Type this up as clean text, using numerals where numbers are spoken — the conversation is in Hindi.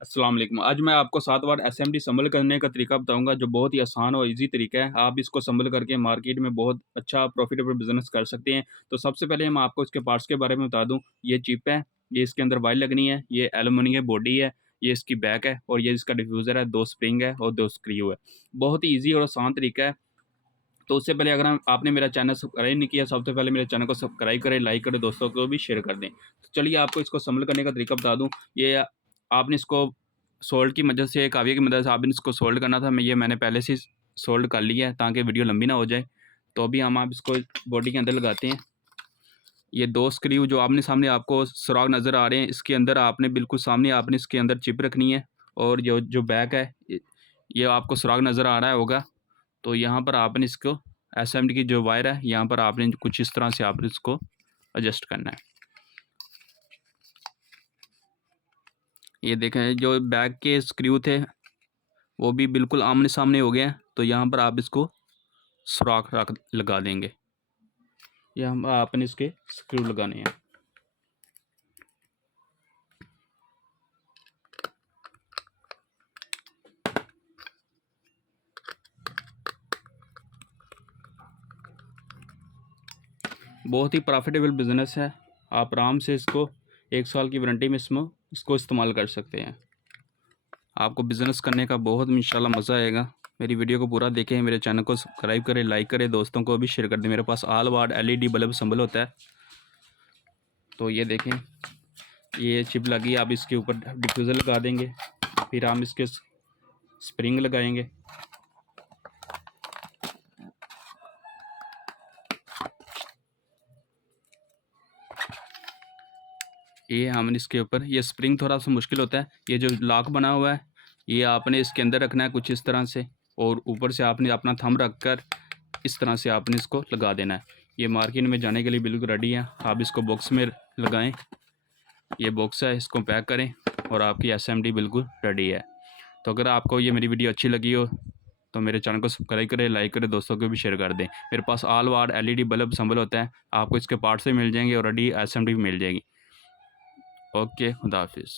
अस्सलाम वालेकुम। आज मैं आपको 7 वाट एसएमडी संभल करने का तरीका बताऊँगा जो बहुत ही आसान और ईज़ी तरीका है। आप इसको संभल करके मार्केट में बहुत अच्छा प्रॉफ़िटेबल बिज़नेस कर सकते हैं। तो सबसे पहले मैं आपको इसके पार्ट्स के बारे में बता दूँ। ये चिप है, ये इसके अंदर वायर लगनी है, ये एल्यूमीनियम बॉडी है, ये इसकी बैक है और ये इसका डिफ्यूज़र है, 2 स्प्रिंग है और 2 स्क्रू है। बहुत ही ईज़ी और आसान तरीका है। तो उससे पहले अगर आपने मेरा चैनल सब्सक्राइब नहीं किया, सबसे पहले मेरे चैनल को सब्सक्राइब करें, लाइक करें, दोस्तों को भी शेयर कर दें। तो चलिए आपको इसको संभल करने का तरीका बता दूँ। ये आपने इसको सोल्ड की मदद से, काविये की मदद से आपने इसको सोल्ड करना था। मैंने पहले से सोल्ड कर लिया है ताकि वीडियो लंबी ना हो जाए। तो अभी हम आप इसको बॉडी के अंदर लगाते हैं। ये 2 स्क्रू जो आमने सामने आपको सुराख नज़र आ रहे हैं, इसके अंदर आपने बिल्कुल सामने आपने इसके अंदर चिप रखनी है और जो जो बैक है, ये आपको सुराख नज़र आ रहा होगा। तो यहाँ पर आपने इसको एसएमडी की जो वायर है, यहाँ पर आपने कुछ इस तरह से आपने इसको एडजस्ट करना है। ये देखें जो बैक के स्क्रू थे वो भी बिल्कुल आमने-सामने हो गए हैं। तो यहाँ पर आप इसको सुराख रख लगा देंगे। यहाँ आपने इसके स्क्रू लगाने हैं। बहुत ही प्रॉफिटेबल बिज़नेस है। आप आराम से इसको 1 साल की वारंटी में इसको इस्तेमाल कर सकते हैं। आपको बिज़नेस करने का बहुत इंशाल्लाह मज़ा आएगा। मेरी वीडियो को पूरा देखें, मेरे चैनल को सब्सक्राइब करें, लाइक करें, दोस्तों को भी शेयर कर दें। मेरे पास ऑल वाट एलईडी बल्ब संभल होता है। तो ये देखें, ये चिप लगी, आप इसके ऊपर डिफ्यूज़र लगा देंगे, फिर हम इसके स्प्रिंग लगाएंगे। ये हमने इसके ऊपर, ये स्प्रिंग थोड़ा सा मुश्किल होता है। ये जो लॉक बना हुआ है, ये आपने इसके अंदर रखना है कुछ इस तरह से, और ऊपर से आपने अपना थंब रख कर इस तरह से आपने इसको लगा देना है। ये मार्केट में जाने के लिए बिल्कुल रेडी है। आप इसको बॉक्स में लगाएं। ये बॉक्स है, इसको पैक करें और आपकी एसएमडी बिल्कुल रेडी है। तो अगर आपको ये मेरी वीडियो अच्छी लगी हो तो मेरे चैनल को सब्सक्राइब करें, लाइक करें, दोस्तों को भी शेयर कर दें। मेरे पास ऑल वाट एलईडी बल्ब संभल होता है। आपको इसके पार्ट्स भी मिल जाएंगे और रेडी एसएमडी भी मिल जाएगी। ओके, खुदा हाफिज़।